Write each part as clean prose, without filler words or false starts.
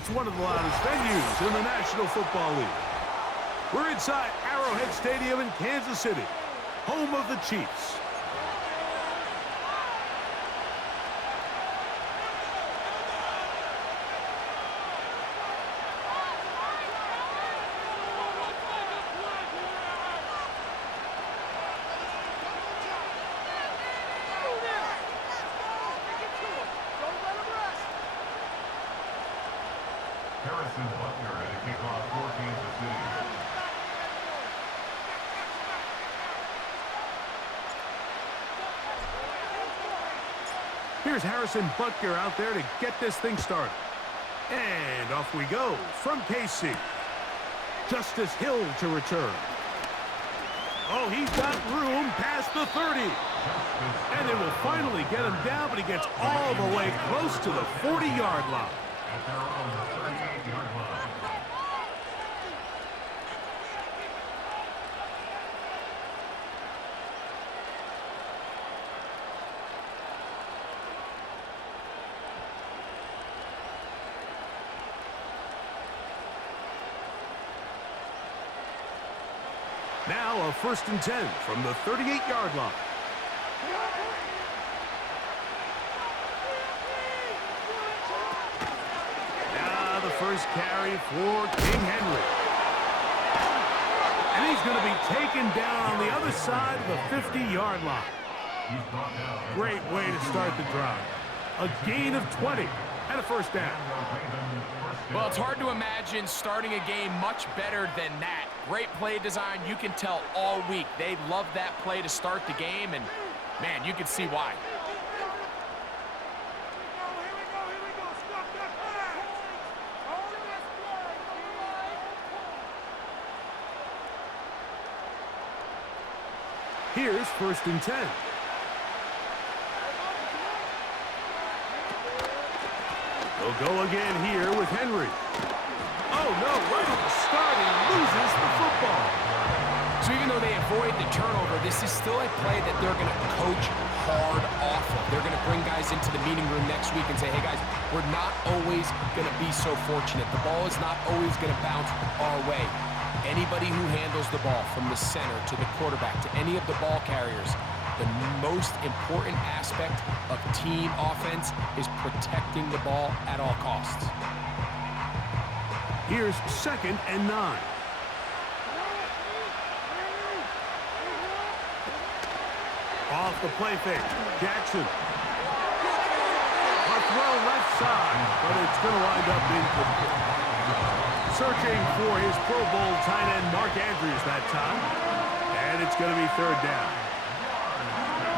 It's one of the loudest venues in the National Football League. We're inside Arrowhead Stadium in Kansas City, home of the Chiefs. Here's Harrison Butker out there to get this thing started. And off we go from KC. Justice Hill to return. Oh, he's got room past the 30. And they will finally get him down, but he gets all the way close to the 40-yard line. Now a 1st and 10 from the 38-yard line. Now the first carry for King Henry. And he's going to be taken down on the other side of the 50-yard line. Great way to start the drive. A gain of 20 and a 1st down. Well, it's hard to imagine starting a game much better than that. Great play design. You can tell all week they love that play to start the game, and, man, you can see why. Here's 1st and 10. They'll go again here with Henry. Oh, no, right at the start, he loses the football. So even though they avoid the turnover, this is still a play that they're going to coach hard off of. They're going to bring guys into the meeting room next week and say, hey, guys, we're not always going to be so fortunate. The ball is not always going to bounce our way. Anybody who handles the ball from the center to the quarterback to any of the ball carriers, the most important aspect of team offense is protecting the ball at all costs. Here's 2nd and 9. Off the play fake, Jackson. A throw left side, but it's going to wind up incomplete. Searching for his Pro Bowl tight end Mark Andrews that time, and it's going to be 3rd down.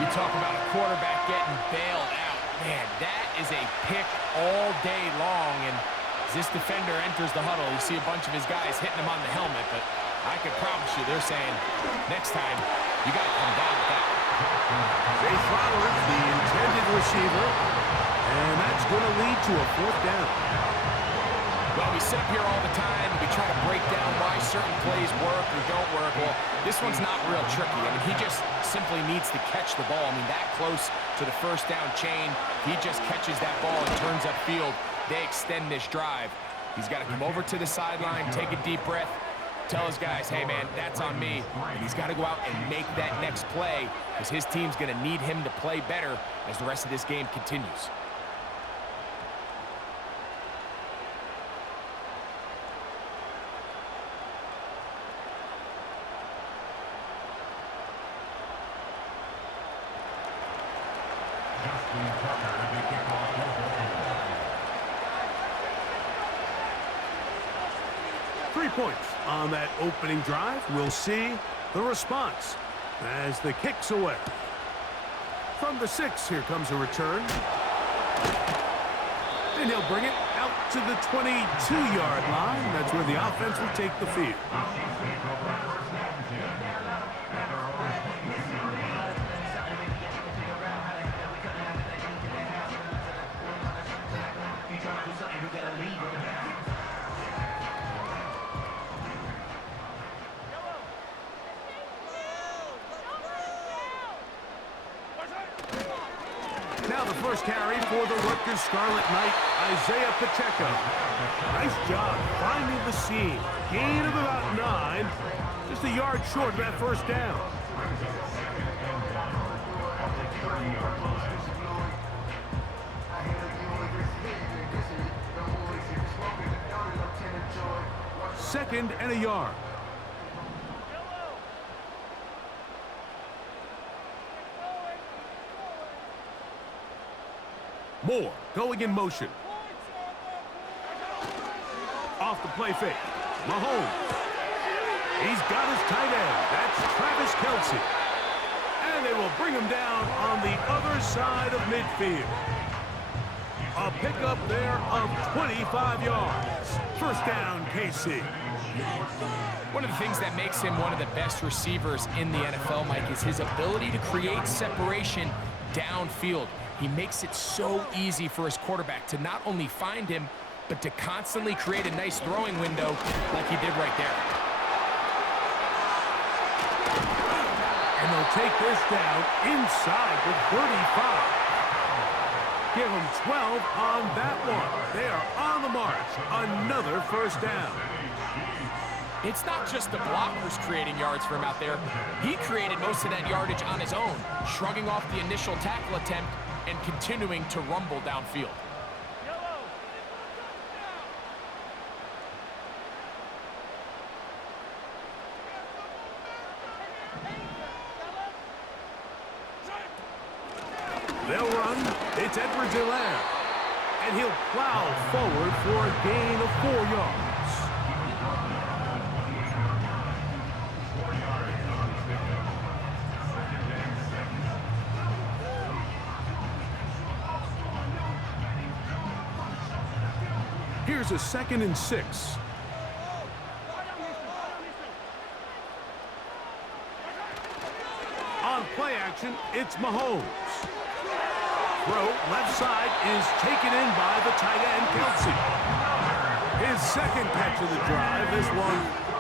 You talk about a quarterback getting bailed out. Man, that is a pick all day long, and as this defender enters the huddle, you see a bunch of his guys hitting him on the helmet, but I can promise you they're saying, next time, you got to come down with that. Zay Flowers, the intended receiver, and that's going to lead to a 4th down. Well, we sit up here all the time and we try to break down why certain plays work or don't work. Well, this one's not real tricky. I mean, he just simply needs to catch the ball. I mean, that close to the 1st down chain, he just catches that ball and turns upfield. They extend this drive. He's got to come over to the sideline, take a deep breath, tell his guys, hey, man, that's on me. And he's got to go out and make that next play because his team's going to need him to play better as the rest of this game continues. Points on that opening drive. We'll see the response as the kick's away. From the 6, here comes a return. And he'll bring it out to the 22-yard line. That's where the offense will take the field. first carry for the Rutgers Scarlet Knight, Isaiah Pacheco. Nice job finding the seam. Gain of about 9. Just a yard short of that first down. Second and a yard. Moore going in motion. Off the play fake. Mahomes. He's got his tight end. That's Travis Kelce. And they will bring him down on the other side of midfield. A pickup there of 25 yards. First down, KC. One of the things that makes him one of the best receivers in the NFL, Mike, is his ability to create separation downfield. He makes it so easy for his quarterback to not only find him, but to constantly create a nice throwing window like he did right there. And they'll take this down inside the 35. Give them 12 on that one. They are on the march. Another first down. It's not just the blockers creating yards for him out there. He created most of that yardage on his own, shrugging off the initial tackle attempt and continuing to rumble downfield. They'll run. It's Edwards-Helaire. And he'll plow forward for a gain of 4 yards. Here's a 2nd and 6. On play action, it's Mahomes. Throw left side is taken in by the tight end, Kelce. His second catch of the drive. This one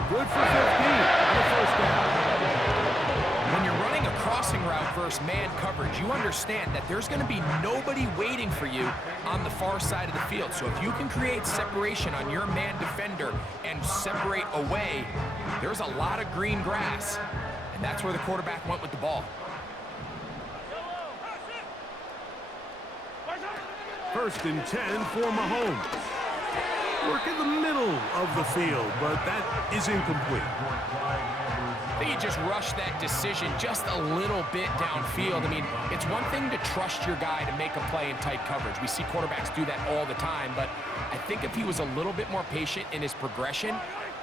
good for 15 on the first down. When you're running a crossing route versus man coverage, you understand that there's going to be nobody waiting for you on the far side of the field. So if you can create separation on your man defender and separate away, there's a lot of green grass. And that's where the quarterback went with the ball. First and 10 for Mahomes. Work in the middle of the field, but that is incomplete. I think he just rushed that decision just a little bit downfield. I mean, it's one thing to trust your guy to make a play in tight coverage. We see quarterbacks do that all the time, but I think if he was a little bit more patient in his progression,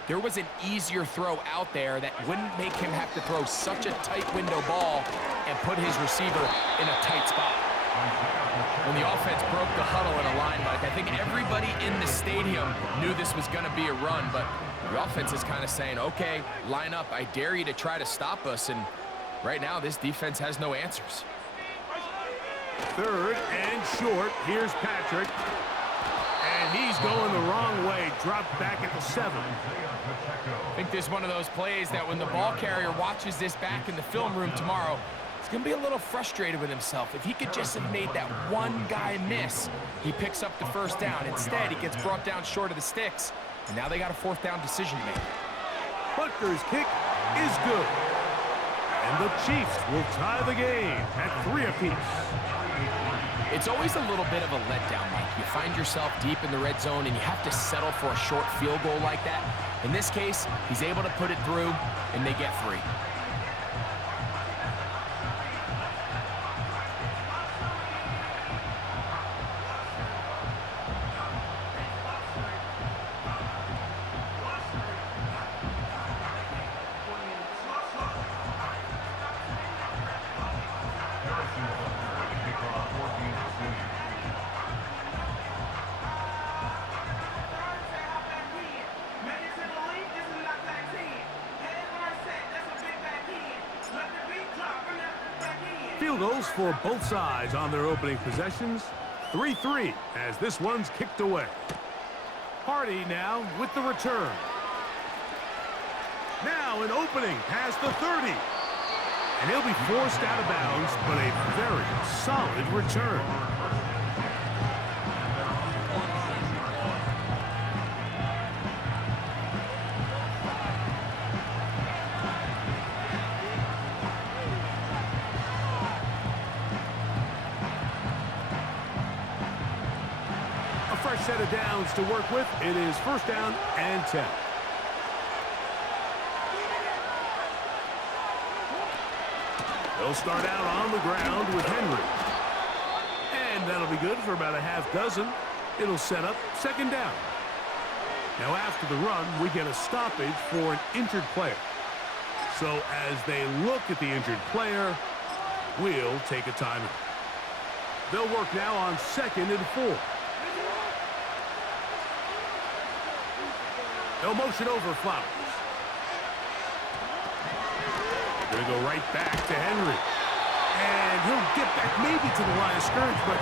there was an easier throw out there that wouldn't make him have to throw such a tight window ball and put his receiver in a tight spot. When the offense broke the huddle in a line, Mike, I think everybody in the stadium knew this was going to be a run, but the offense is kind of saying, okay, line up. I dare you to try to stop us, and right now this defense has no answers. Third and short. Here's Patrick. And he's going the wrong way. Dropped back at the 7. I think this is one of those plays that when the ball carrier watches this back in the film room tomorrow, he's going to be a little frustrated with himself. If he could just have made that one guy miss, he picks up the first down. Instead, he gets brought down short of the sticks, and now they got a 4th down decision to make. Butker's kick is good. And the Chiefs will tie the game at 3 apiece. It's always a little bit of a letdown, Mike. You find yourself deep in the red zone, and you have to settle for a short field goal like that. In this case, he's able to put it through, and they get 3. Field goals for both sides on their opening possessions. 3-3 as this one's kicked away. Hardy now with the return. Now an opening past the 30. And he'll be forced out of bounds, but a very solid return. A fresh set of downs to work with. It is first down and 10. They'll start out on the ground with Henry. And that'll be good for about a half dozen. It'll set up second down. Now after the run, we get a stoppage for an injured player. So as they look at the injured player, we'll take a timeout. They'll work now on 2nd and 4. They'll motion over Flowers. Going to go right back to Henry. And he'll get back maybe to the line of scrimmage, but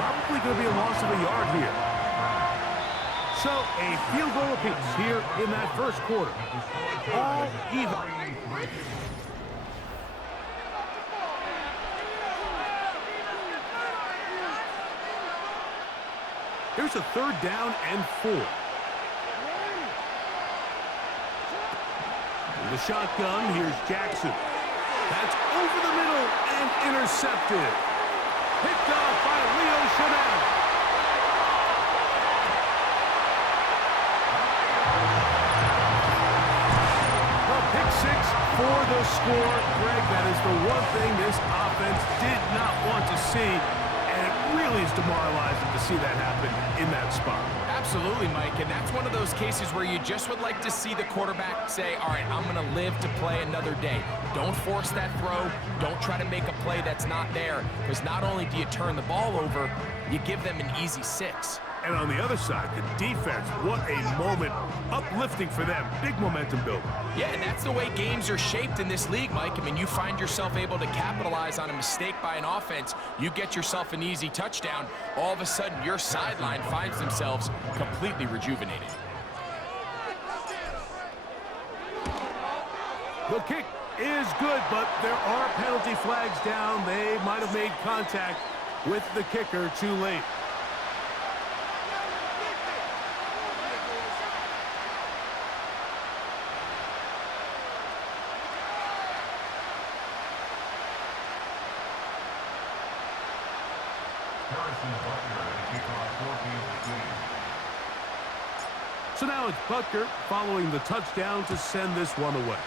probably going to be a loss of a yard here. So a field goal apiece here in that first quarter. All even. Here's a 3rd down and 4. In the shotgun, here's Jackson. That's over the middle and intercepted. Picked off by Leo Chanel. A pick 6 for the score. Greg, that is the one thing this offense did not want to see. And it really is demoralizing to see that happen in that spot. Absolutely, Mike, and that's one of those cases where you just would like to see the quarterback say, all right, I'm going to live to play another day. Don't force that throw. Don't try to make a play that's not there, because not only do you turn the ball over, you give them an easy 6. And on the other side, the defense, what a moment. Uplifting for them. Big momentum builder. Yeah, and that's the way games are shaped in this league, Mike. I mean, you find yourself able to capitalize on a mistake by an offense. You get yourself an easy touchdown. All of a sudden, your sideline finds themselves completely rejuvenated. The kick is good, but there are penalty flags down. They might have made contact with the kicker too late. So now it's Butker following the touchdown to send this one away.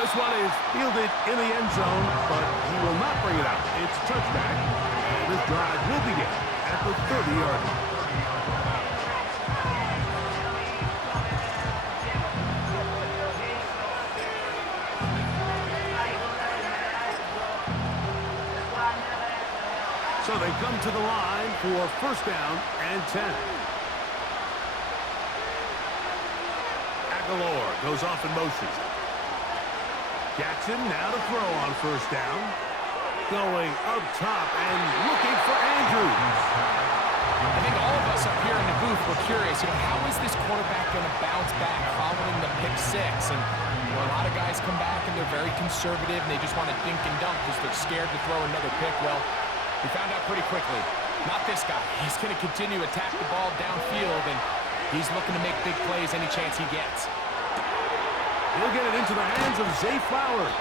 This one is fielded in the end zone, but he will not bring it out. It's a touchback, and this drive will begin at the 30-yard line. So they come to the line for first down and 10. Aguilar goes off in motion. Jackson now to throw on first down. Going up top and looking for Andrews. I think all of us up here in the booth were curious, how is this quarterback going to bounce back following the pick 6? And a lot of guys come back and they're very conservative and they just want to dink and dunk because they're scared to throw another pick. Well, we found out pretty quickly. Not this guy. He's going to continue to attack the ball downfield, and he's looking to make big plays any chance he gets. He'll get it into the hands of Zay Flowers.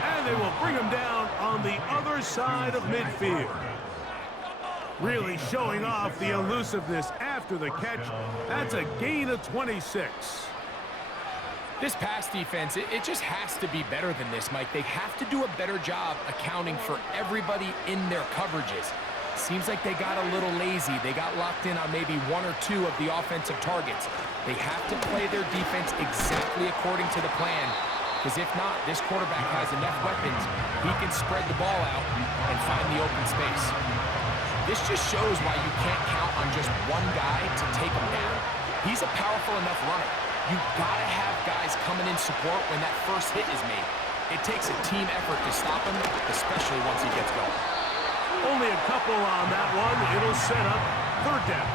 And they will bring him down on the other side of midfield. Really showing off the elusiveness after the catch. That's a gain of 26. This pass defense, it just has to be better than this, Mike. They have to do a better job accounting for everybody in their coverages. Seems like they got a little lazy. They got locked in on maybe 1 or 2 of the offensive targets. They have to play their defense exactly according to the plan, because if not, this quarterback has enough weapons. He can spread the ball out and find the open space. This just shows why you can't count on just one guy to take him down. He's a powerful enough runner. You've got to have guys coming in support when that first hit is made. It takes a team effort to stop him, especially once he gets going. Only a couple on that one. It'll set up third down.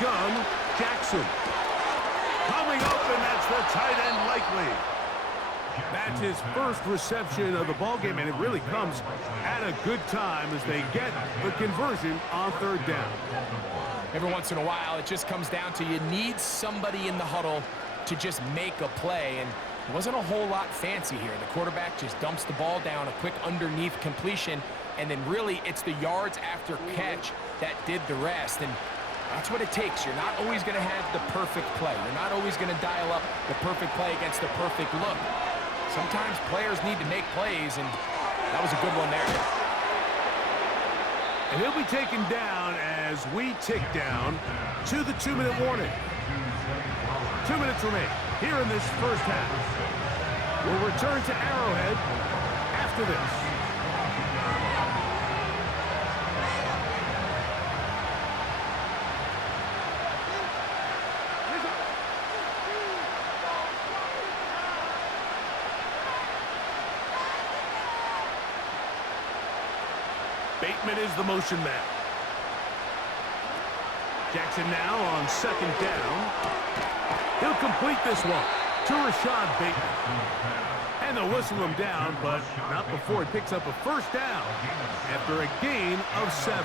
gun, Jackson. Coming open, that's the tight end likely. That's his first reception of the ballgame, and it really comes at a good time as they get the conversion on third down. Every once in a while, it just comes down to you need somebody in the huddle to just make a play, and it wasn't a whole lot fancy here. The quarterback just dumps the ball down, a quick underneath completion, and then really it's the yards after catch that did the rest, and that's what it takes. You're not always going to have the perfect play. You're not always going to dial up the perfect play against the perfect look. Sometimes players need to make plays, and that was a good one there. And he'll be taken down as we tick down to the 2-minute warning. 2 minutes remain here in this first half. We'll return to Arrowhead after this. Bateman is the motion man. Jackson now on second down. He'll complete this one to Rashad Bateman. And they'll whistle him down, but not before he picks up a first down after a gain of 7.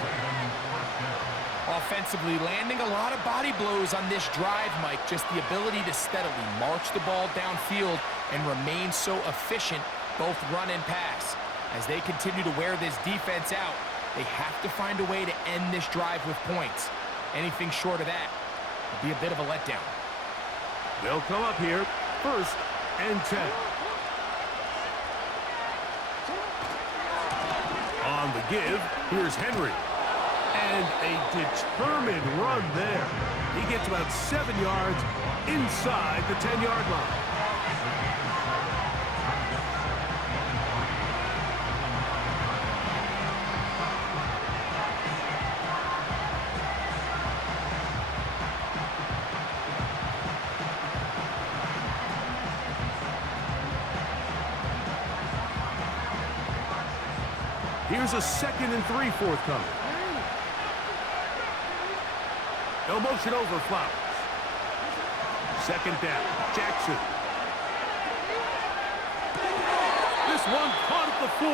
Offensively, landing a lot of body blows on this drive, Mike. Just the ability to steadily march the ball downfield and remain so efficient, both run and pass. As they continue to wear this defense out, they have to find a way to end this drive with points. Anything short of that would be a bit of a letdown. They'll come up here, 1st and 10. On the give, here's Henry. And a determined run there. He gets about 7 yards inside the 10-yard line. Here's a 2nd and 3 forthcoming. No motion over Flowers. 2nd down, Jackson. This one caught at the 4.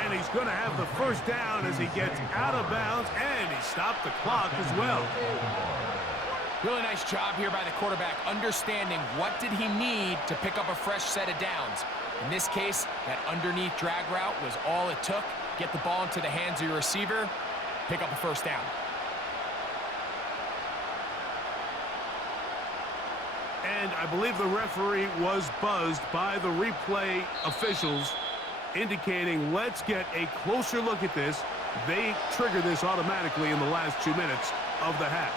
And he's going to have the first down as he gets out of bounds, and he stopped the clock as well. Really nice job here by the quarterback, understanding what did he need to pick up a fresh set of downs. In this case, that underneath drag route was all it took. Get the ball into the hands of your receiver, pick up a first down. And I believe the referee was buzzed by the replay officials, indicating let's get a closer look at this. They trigger this automatically in the last 2 minutes of the half.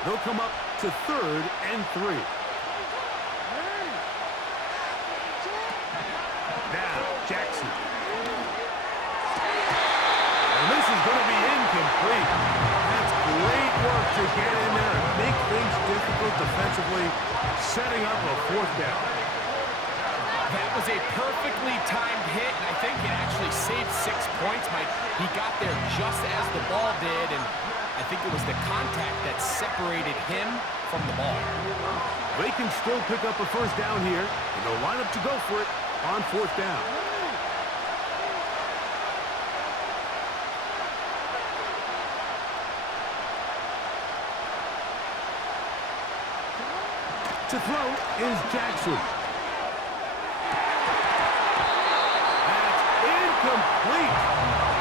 They'll come up to 3rd and 3. Now, Jackson. And this is going to be incomplete. That's great work to get in there and make things difficult defensively, setting up a 4th down. That was a perfectly timed hit, and I think it actually saved 6 points, Mike. He got there just as the ball did, and I think it was the contact that separated him from the ball. They can still pick up a first down here, and they'll line up to go for it on 4th down. To throw is Jackson. That's incomplete.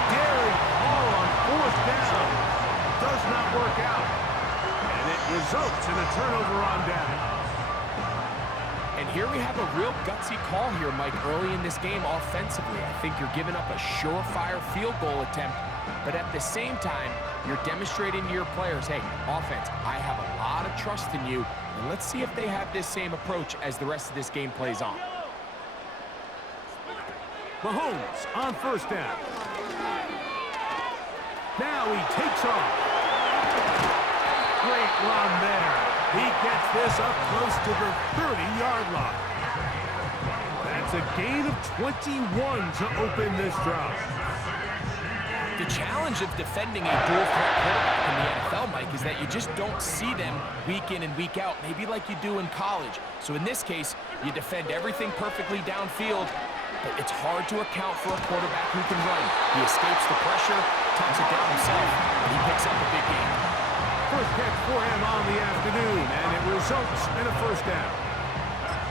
Daring call on 4th down. Does not work out. And it results in a turnover on down. And here we have a real gutsy call here, Mike, early in this game offensively. I think you're giving up a surefire field goal attempt, but at the same time, you're demonstrating to your players, hey, offense, I have a lot of trust in you, and let's see if they have this same approach as the rest of this game plays on. Mahomes on 1st down. Now he takes off. Great run there. He gets this up close to the 30-yard line. That's It's a gain of 21 to open this drive. The challenge of defending a dual-threat quarterback in the NFL, Mike, is that you just don't see them week in and week out, maybe like you do in college. So in this case, you defend everything perfectly downfield, but it's hard to account for a quarterback who can run. He escapes the pressure, tucks it down himself, and he picks up a big gain. First catch for him on the afternoon, and it results in a first down.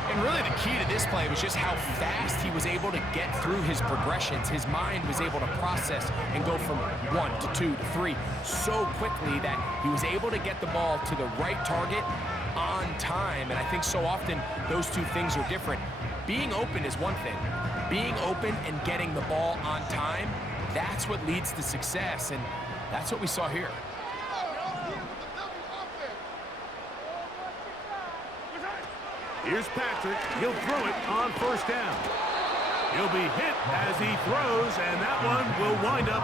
And really the key to this play was just how fast he was able to get through his progressions. His mind was able to process and go from 1 to 2 to 3 so quickly that he was able to get the ball to the right target on time. And I think so often those two things are different. Being open is one thing. Being open and getting the ball on time, that's what leads to success. And that's what we saw here. Here's Patrick. He'll throw it on first down. He'll be hit as he throws, and that one will wind up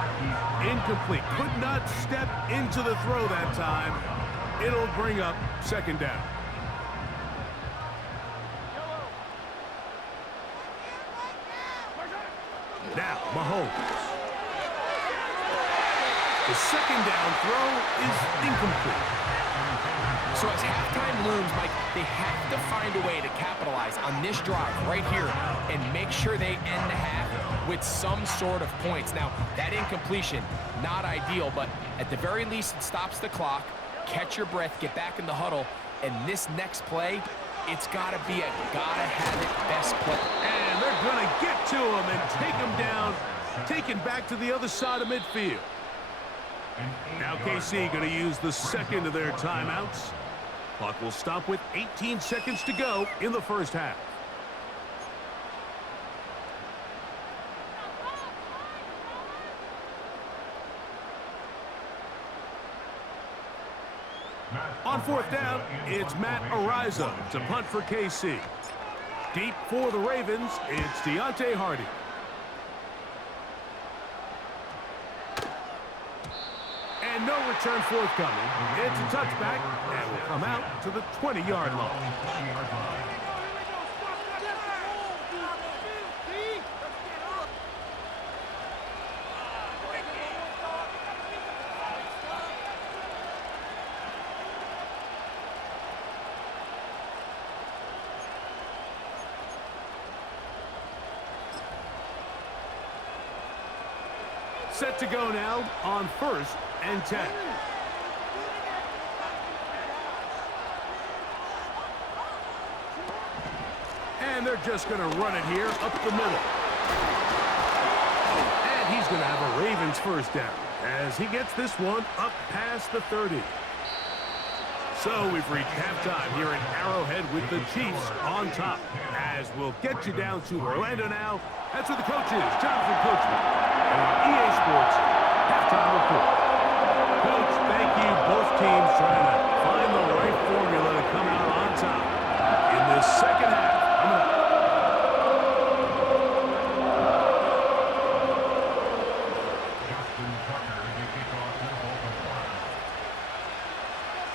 incomplete. Could not step into the throw that time. It'll bring up second down. Now, Mahomes. The second down throw is incomplete. So as halftime looms, Mike, they have to find a way to capitalize on this drive right here and make sure they end the half with some sort of points. Now, that incompletion, not ideal, but at the very least, it stops the clock. Catch your breath, get back in the huddle, and this next play, it's got to be a gotta-have-it best play. And they're going to get to him and take him down, taken back to the other side of midfield. Now KC going to use the second of their timeouts. Clock will stop with 18 seconds to go in the first half. On fourth down, it's Matt Ariza to punt for KC. Deep for the Ravens, it's Deontay Hardy. And no return forthcoming. It's a touchback, and will come out to the 20-yard line. Set to go now on first and 10. And they're just going to run it here up the middle. And he's going to have a Ravens first down as he gets this one up past the 30. So we've reached halftime here in Arrowhead with the Chiefs on top. As we'll get you down to Orlando now. That's where the coach is, Jonathan Coachman. And on EA Sports halftime report. Coach, thank you. Both teams trying to find the right formula to come out on top in this second half. Coming up.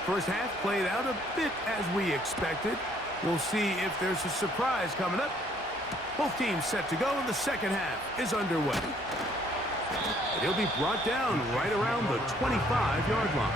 First half played out a bit as we expected. We'll see if there's a surprise coming up. Both teams set to go, and the second half is underway. And he'll be brought down right around the 25-yard line.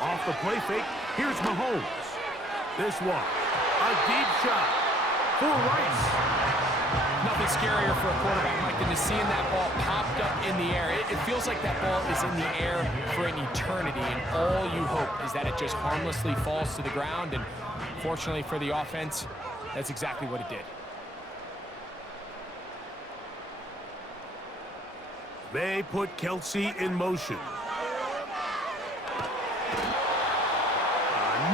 Off the play fake, here's Mahomes. This one, a deep shot for Rice. Nothing scarier for a quarterback, Mike, than just seeing that ball popped up in the air. It feels like that ball is in the air for an eternity, and all you hope is that it just harmlessly falls to the ground, and fortunately for the offense, that's exactly what it did. They put Kelsey in motion.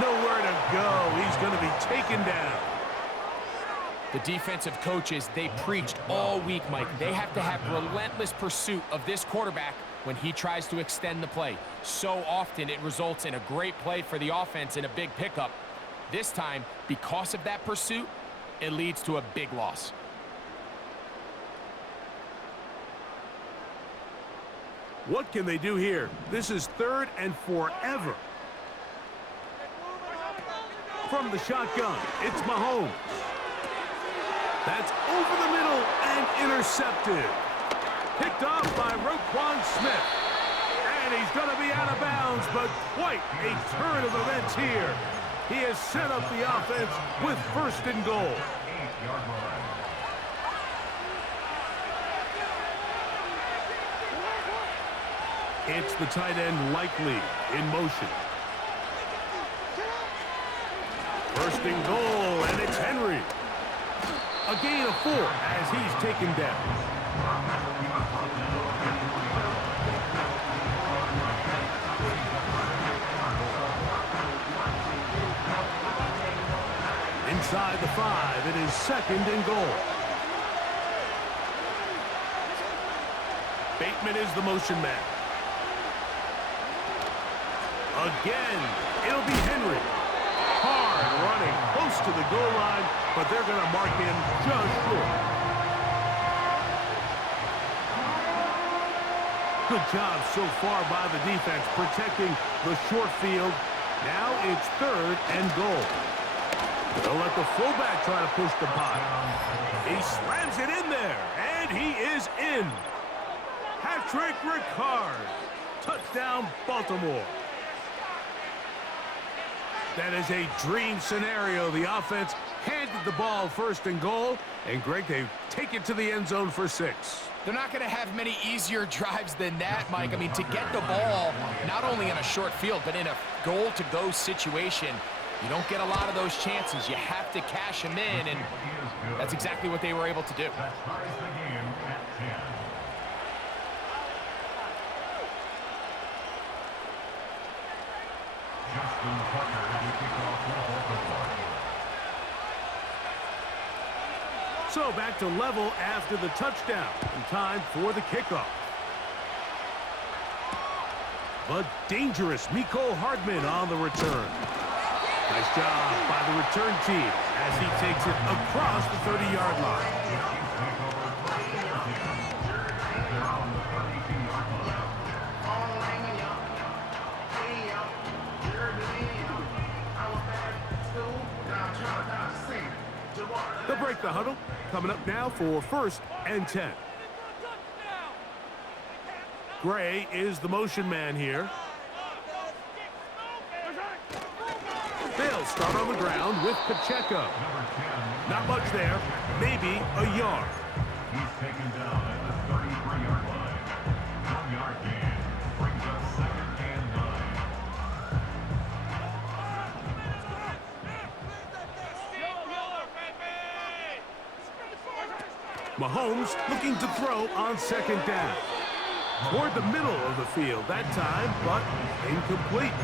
Nowhere to go. He's going to be taken down. The defensive coaches, they preached all week, Mike. They have to have relentless pursuit of this quarterback when he tries to extend the play. So often it results in a great play for the offense and a big pickup. This time, because of that pursuit, it leads to a big loss. What can they do here? This is 3rd and forever. From the shotgun, it's Mahomes. That's over the middle and intercepted. Picked off by Roquan Smith. And he's going to be out of bounds, but quite a turn of events here. He has set up the offense with 1st and goal. It's the tight end Likely in motion. 1st and goal, and it's Henry. A gain of 4 as he's taken down. Inside the 5, it is 2nd and goal. Bateman is the motion man. Again, it'll be Henry. Hard running close to the goal line, but they're going to mark him just short. Good job so far by the defense protecting the short field. Now it's 3rd and goal. They'll let the fullback try to push the pot. He slams it in there, and he is in. Patrick Ricard. Touchdown, Baltimore. That is a dream scenario. The offense handed the ball 1st and goal, and Greg, they take it to the end zone for 6. They're not going to have many easier drives than that, Mike. I mean, to get the ball, not only in a short field, but in a goal-to-go situation, you don't get a lot of those chances. You have to cash them in, and that's exactly what they were able to do. So back to level after the touchdown, and time for the kickoff. But dangerous Mecole Hardman on the return. Nice job by the return team as he takes it across the 30-yard line. They'll break the huddle. Coming up now for 1st and 10. Gray is the motion man here. They'll start on the ground with Pacheco. Not much there. Maybe a yard. He's taken down at the 33-yard line. 1-yard gain brings up 2nd and 9. Mahomes looking to throw on 2nd down. Toward the middle of the field that time, but incomplete.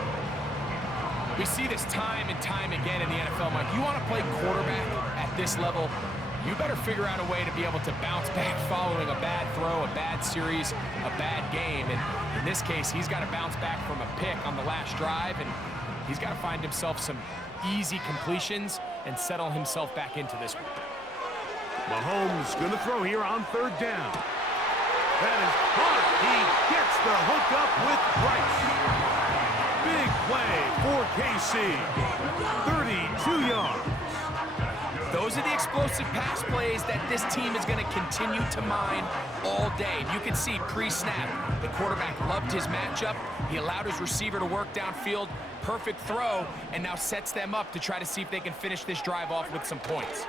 We see this time and time again in the NFL, Mike. You want to play quarterback at this level, you better figure out a way to be able to bounce back following a bad throw, a bad series, a bad game. And in this case, he's got to bounce back from a pick on the last drive, and he's got to find himself some easy completions and settle himself back into this one. Mahomes going to throw here on 3rd down. That is hard. He gets the hook up with Price. Big play for KC. 32 yards. Those are the explosive pass plays that this team is going to continue to mine all day. You can see pre-snap, the quarterback loved his matchup. He allowed his receiver to work downfield. Perfect throw, and now sets them up to try to see if they can finish this drive off with some points.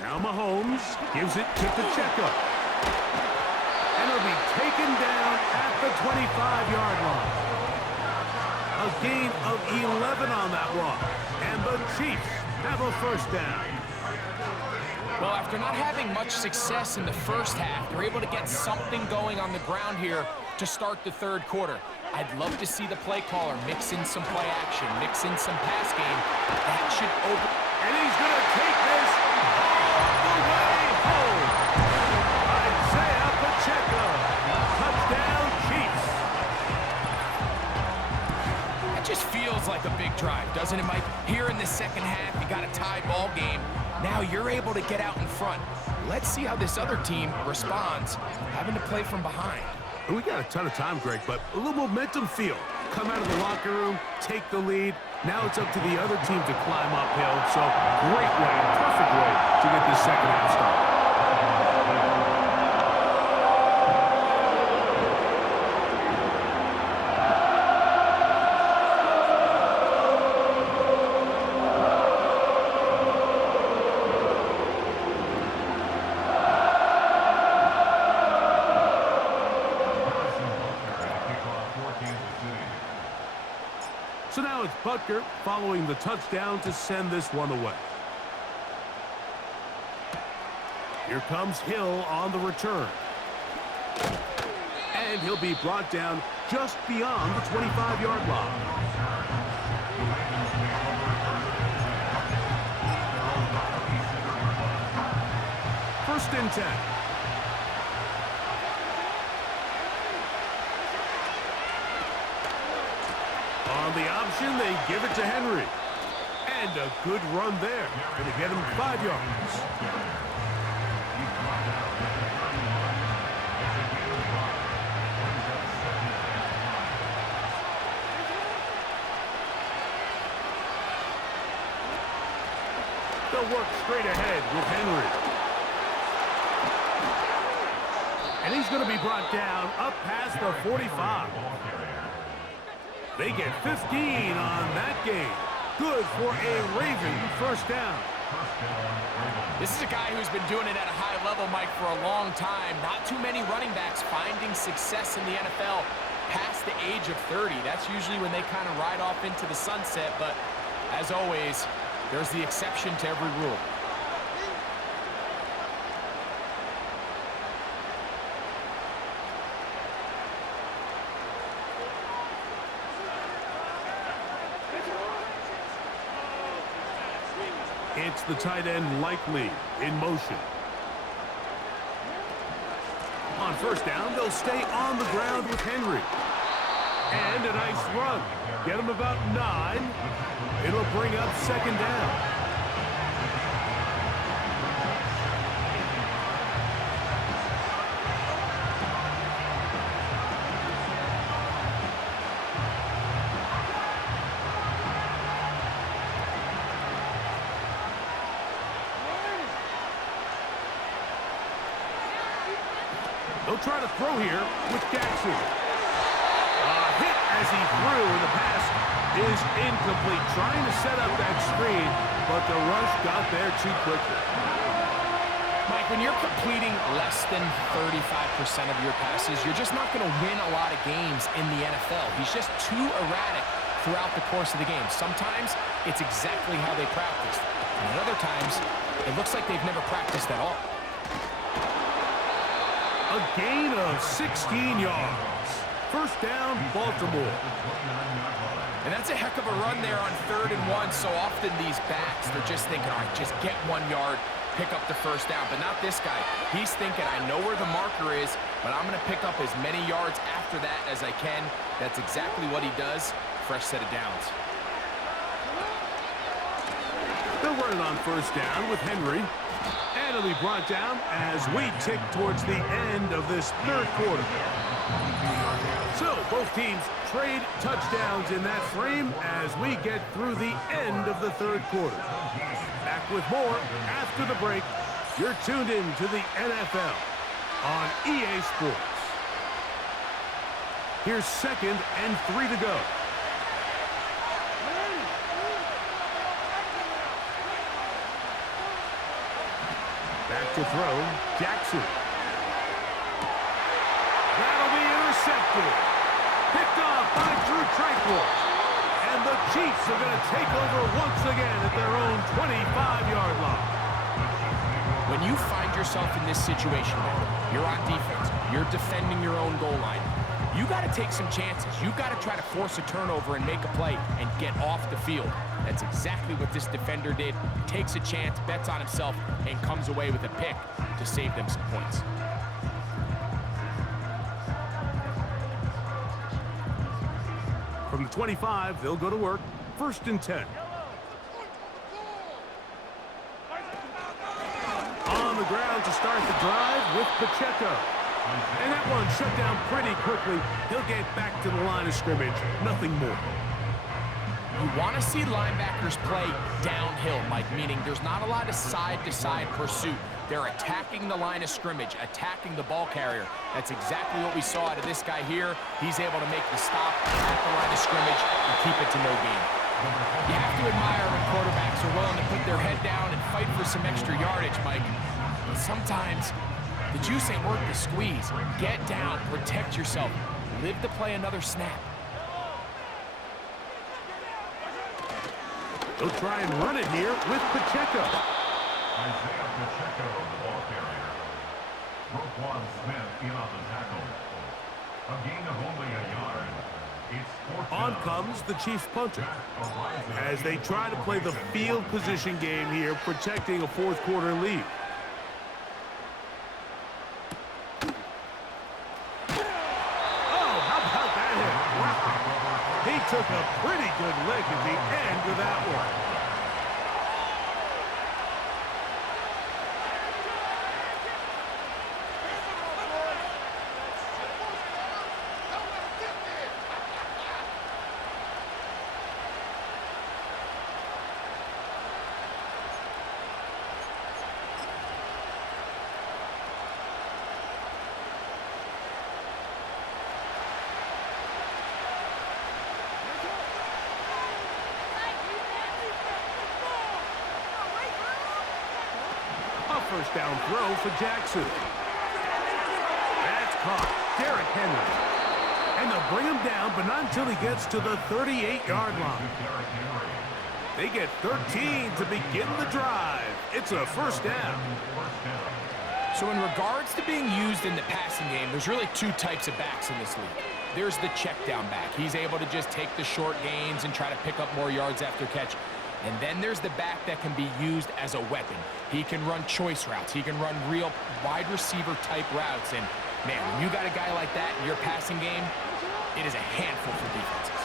Now Mahomes gives it to Pacheco. And he'll be taken down at the 25-yard line. A gain of 11 on that one. And the Chiefs have a 1st down. Well, after not having much success in the first half, they're able to get something going on the ground here to start the 3rd quarter. I'd love to see the play caller mix in some play action, mix in some pass game. That should open. And he's going to take this all just feels like a big drive, doesn't it, Mike? Here in the second half, you got a tie ball game. Now you're able to get out in front. Let's see how this other team responds, having to play from behind. We got a ton of time, Greg, but a little momentum feel. Come out of the locker room, take the lead. Now it's up to the other team to climb uphill. So great way, perfect way to get this second half started. So now it's Butker following the touchdown to send this one away. Here comes Hill on the return. And he'll be brought down just beyond the 25-yard line. First and 10. On the option, they give it to Henry. And a good run there. Going to get him 5 yards. They'll work straight ahead with Henry. And he's going to be brought down up past the 45. They get 15 on that game. Good for a Raven first down. This is a guy who's been doing it at a high level, Mike, for a long time. Not too many running backs finding success in the NFL past the age of 30. That's usually when they kind of ride off into the sunset, but as always, there's the exception to every rule. It's the tight end Likely in motion. On first down, they'll stay on the ground with Henry. And a nice run. Get him about 9. It'll bring up second down. They'll try to throw here with Jackson. A hit as he threw, and the pass is incomplete. Trying to set up that screen, but the rush got there too quickly. Mike, when you're completing less than 35% of your passes, you're just not going to win a lot of games in the NFL. He's just too erratic throughout the course of the game. Sometimes it's exactly how they practiced, and at other times it looks like they've never practiced at all. A gain of 16 yards. First down, Baltimore. And that's a heck of a run there on 3rd and 1. So often these backs, they're just thinking, all right, just get 1 yard, pick up the first down. But not this guy. He's thinking, I know where the marker is, but I'm going to pick up as many yards after that as I can. That's exactly what he does. Fresh set of downs. They'll run it on first down with Henry. And it'll be brought down as we tick towards the end of this third quarter. So both teams trade touchdowns in that frame as we get through the end of the third quarter. Back with more after the break. You're tuned in to the NFL on EA Sports. Here's 2nd and 3 to go. Back to throw, Jackson. That'll be intercepted. Picked off by Drew Tranquil. And the Chiefs are going to take over once again at their own 25-yard line. When you find yourself in this situation, you're on defense, you're defending your own goal line, you got to take some chances. You got to try to force a turnover and make a play and get off the field. That's exactly what this defender did. Takes a chance, bets on himself, and comes away with a pick to save them some points. From from the 25, they'll go to work. 1st and 10. On the ground to start the drive with Pacheco. And that one shut down pretty quickly. He'll get back to the line of scrimmage. Nothing more. You want to see linebackers play downhill, Mike, meaning there's not a lot of side-to-side pursuit. They're attacking the line of scrimmage, attacking the ball carrier. That's exactly what we saw out of this guy here. He's able to make the stop at the line of scrimmage and keep it to no gain. You have to admire when quarterbacks are willing to put their head down and fight for some extra yardage, Mike. But sometimes the juice ain't worth the squeeze. Get down, protect yourself, live to play another snap. They'll try and run it here with Pacheco. Isaiah Pacheco, the ball carrier. Roquan Smith in on the tackle. A gain of only a yard. It's On comes the Chiefs punter. As they try to play the field position game here, protecting a 4th quarter lead. Oh, how about that hit? Wow. He took a pretty good lick at the end of that one. First down throw for Jackson. That's caught. Derrick Henry. And they'll bring him down, but not until he gets to the 38-yard line. They get 13 to begin the drive. It's a 1st down. So in regards to being used in the passing game, there's really 2 types of backs in this league. There's the check down back. He's able to just take the short gains and try to pick up more yards after catch. And then there's the back that can be used as a weapon. He can run choice routes. He can run real wide receiver type routes. And man, when you got a guy like that in your passing game, it is a handful for defenses.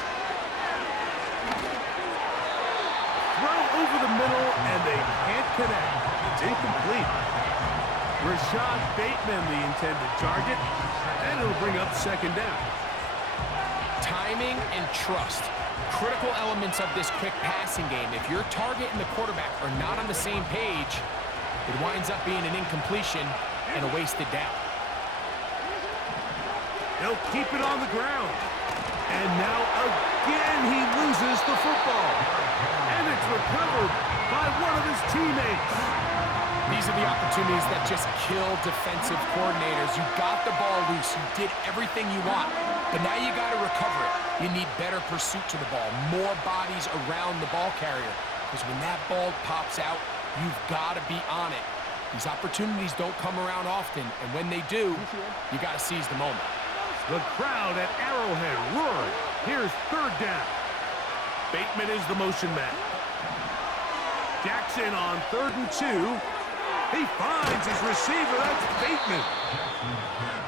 Throw over the middle, and they can't connect. It's incomplete. Rashad Bateman, the intended target, and it'll bring up 2nd down. Timing and trust. Critical elements of this quick passing game. If your target and the quarterback are not on the same page, it winds up being an incompletion and a wasted down. They'll keep it on the ground. And now again he loses the football. And it's recovered by one of his teammates. These are the opportunities that just kill defensive coordinators. You got the ball loose. You did everything you want. But now you got to recover it. You need better pursuit to the ball, more bodies around the ball carrier. Because when that ball pops out, you've got to be on it. These opportunities don't come around often, and when they do, you got to seize the moment. The crowd at Arrowhead roaring. Here's 3rd down. Bateman is the motion man. Jackson on 3rd and 2. He finds his receiver. That's Bateman.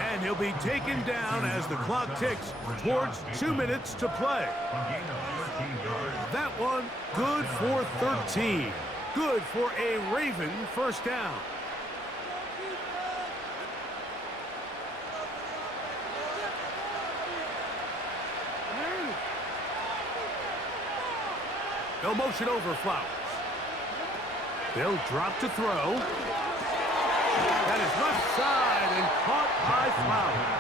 And he'll be taken down as the clock ticks towards 2 minutes to play. That one good for 13. Good for a Raven 1st down. They'll motion over Flowers. They'll drop to throw. That is left side and caught by Flowers.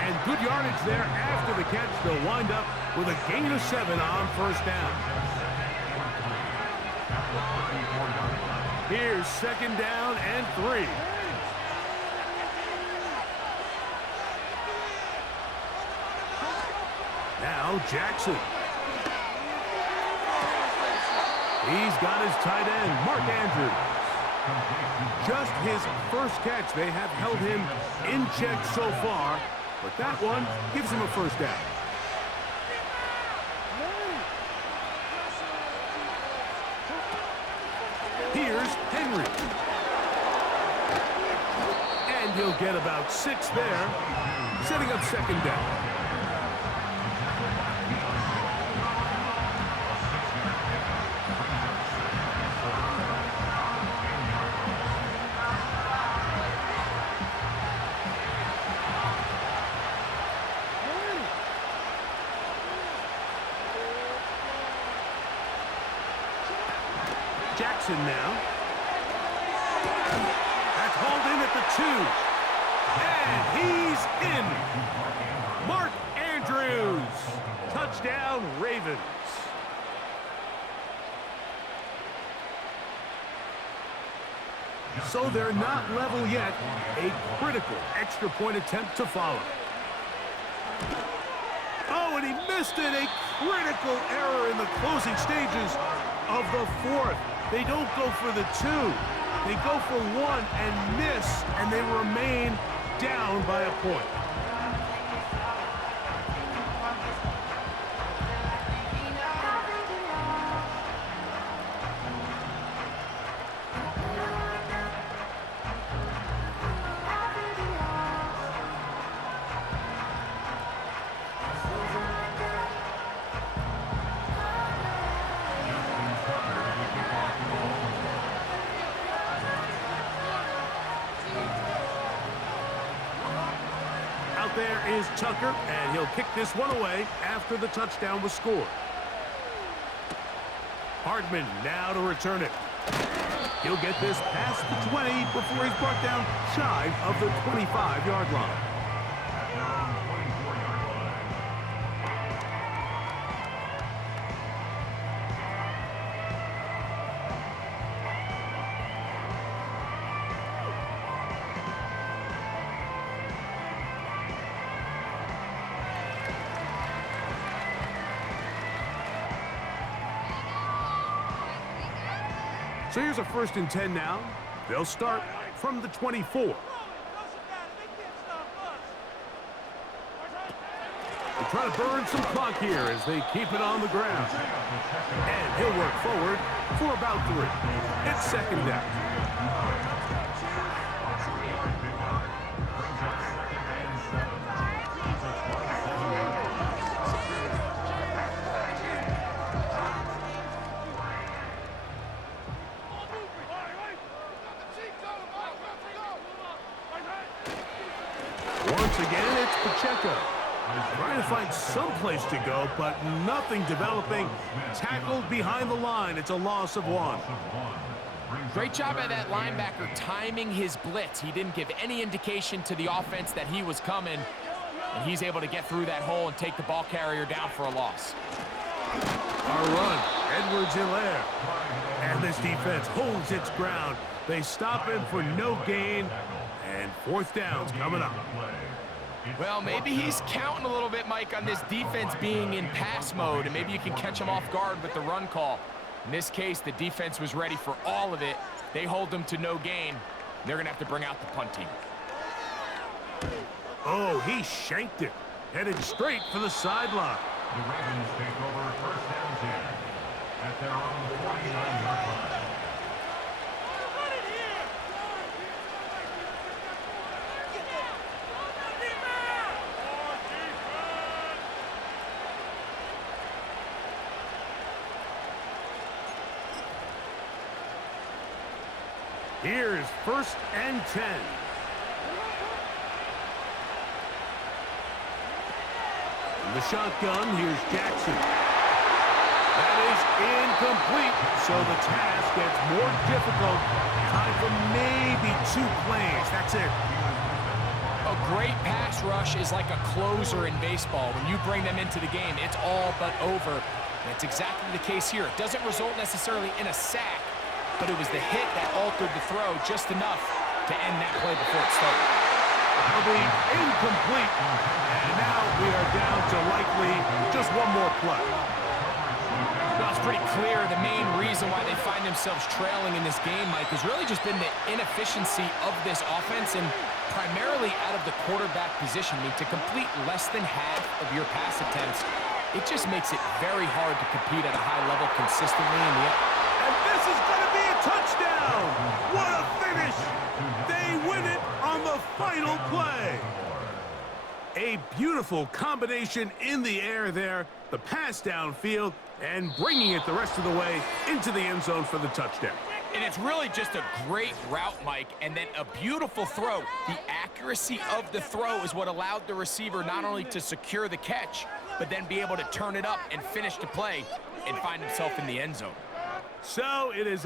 And good yardage there after the catch. They'll wind up with a gain of 7 on 1st down. Here's 2nd down and 3. Now Jackson. He's got his tight end, Mark Andrews. Just his 1st catch. They have held him in check so far, but that one gives him a 1st down. Here's Henry. And he'll get about 6 there, setting up 2nd down. Jackson now. That's hauled in at the 2. And he's in. Mark Andrews. Touchdown, Ravens. So they're not level yet. A critical extra point attempt to follow. Oh, and he missed it. A critical error in the closing stages of the 4th. They don't go for the 2. They go for 1 and miss, and they remain down by a point. There is Tucker, and he'll kick this one away after the touchdown was scored. Hardman now to return it. He'll get this past the 20 before he's brought down shy of the 25-yard line. So here's a 1st and 10 now. They'll start from the 24. They try to burn some clock here as they keep it on the ground. And he'll work forward for about 3. It's 2nd down. Once again, it's Pacheco. Trying to find some place to go, but nothing developing. Tackled behind the line. It's a loss of 1. Great job by that linebacker timing his blitz. He didn't give any indication to the offense that he was coming, and he's able to get through that hole and take the ball carrier down for a loss. Our run, Edwards-Helaire. And this defense holds its ground. They stop him for no gain, and 4th down's coming up. Well, maybe he's counting a little bit, Mike, on this defense being in pass mode, and maybe you can catch him off guard with the run call. In this case, the defense was ready for all of it. They hold them to no gain. They're going to have to bring out the punt team. Oh, he shanked it. Headed straight for the sideline. The Ravens take over 1st down 10 at their own 49-yard line. Here's 1st and 10. In the shotgun, here's Jackson. That is incomplete, so the task gets more difficult. Time for maybe 2 plays. That's it. A great pass rush is like a closer in baseball. When you bring them into the game, it's all but over. That's exactly the case here. It doesn't result necessarily in a sack, but it was the hit that altered the throw just enough to end that play before it started. That'll be incomplete. And now we are down to likely just 1 more play. Well, it's pretty clear the main reason why they find themselves trailing in this game, Mike, has really just been the inefficiency of this offense and primarily out of the quarterback position. I mean, to complete less than half of your pass attempts, it just makes it very hard to compete at a high level consistently in the end. And this is going to be a touchdown. What a finish. They win it on the final play. A beautiful combination in the air there. The pass downfield and bringing it the rest of the way into the end zone for the touchdown. And it's really just a great route, Mike, and then a beautiful throw. The accuracy of the throw is what allowed the receiver not only to secure the catch, but then be able to turn it up and finish the play and find himself in the end zone. So it is